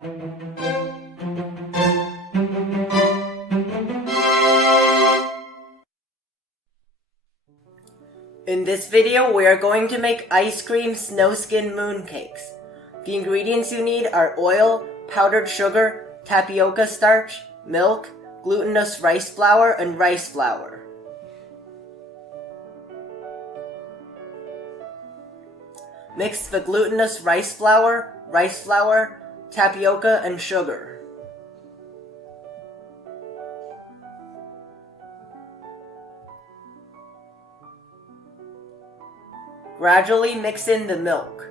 In this video, we are going to make ice cream Snow.skin mooncakes. The ingredients you need are oil, powdered sugar, tapioca starch, milk, glutinous rice flour, and rice flour. Mix the glutinous rice flour, tapioca, and sugar. Gradually mix in the milk.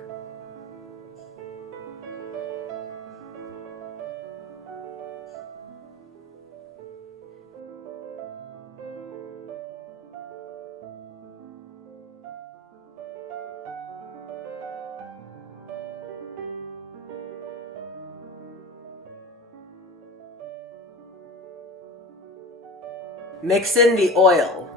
Mix in the oil.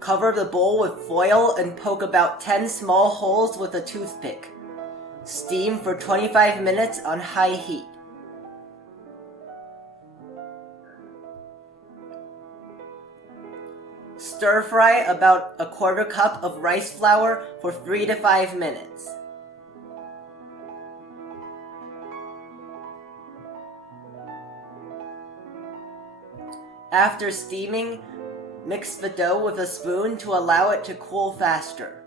Cover the bowl with foil and poke about 10 small holes with a toothpick. Steam for 25 minutes on high heat. Stir fry about a quarter cup of rice flour for 3 to 5 minutes. After steaming, mix the dough with a spoon to allow it to cool faster.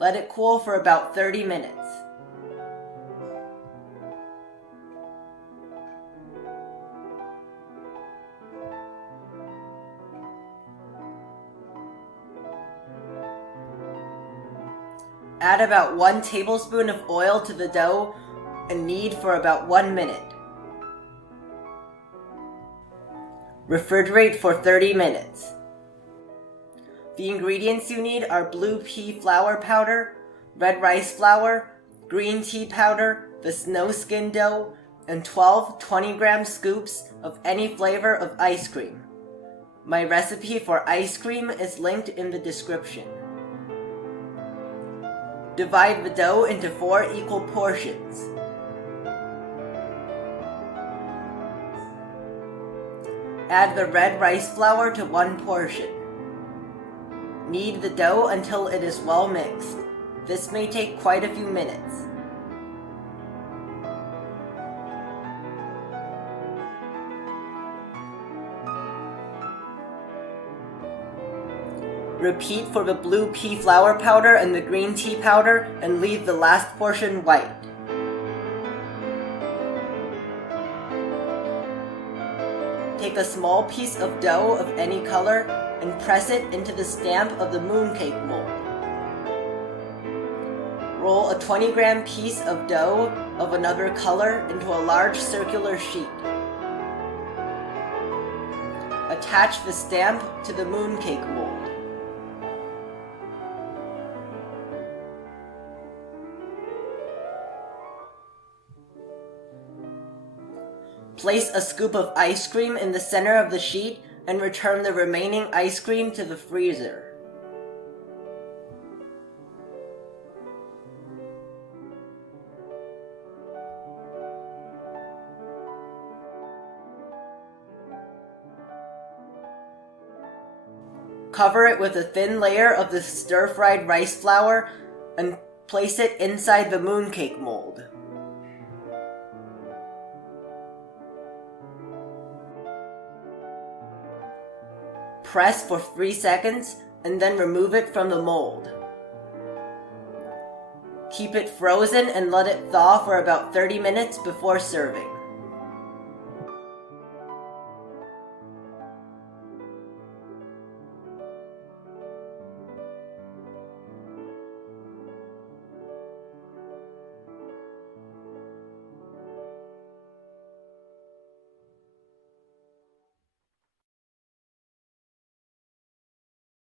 Let it cool for about 30 minutes. Add about 1 tablespoon of oil to the dough and knead for about 1 minute. Refrigerate for 30 minutes. The ingredients you need are blue pea flour powder, red rice flour, green tea powder, the Snow.skin dough, and 12 20-gram scoops of any flavor of ice cream. My recipe for ice cream is linked in the description. Divide the dough into 4 equal portions. Add the red rice flour to 1 portion. Knead the dough until it is well mixed. This may take quite a few minutes. Repeat for the blue pea flour powder and the green tea powder and leave the last portion white. Take a small piece of dough of any color and press it into the stamp of the mooncake mold. Roll a 20-gram piece of dough of another color into a large circular sheet. Attach the stamp to the mooncake mold. Place a scoop of ice cream in the center of the sheet and return the remaining ice cream to the freezer. Cover it with a thin layer of the stir-fried rice flour and place it inside the mooncake mold. Press for 3 seconds and then remove it from the mold. Keep it frozen and let it thaw for about 30 minutes before serving.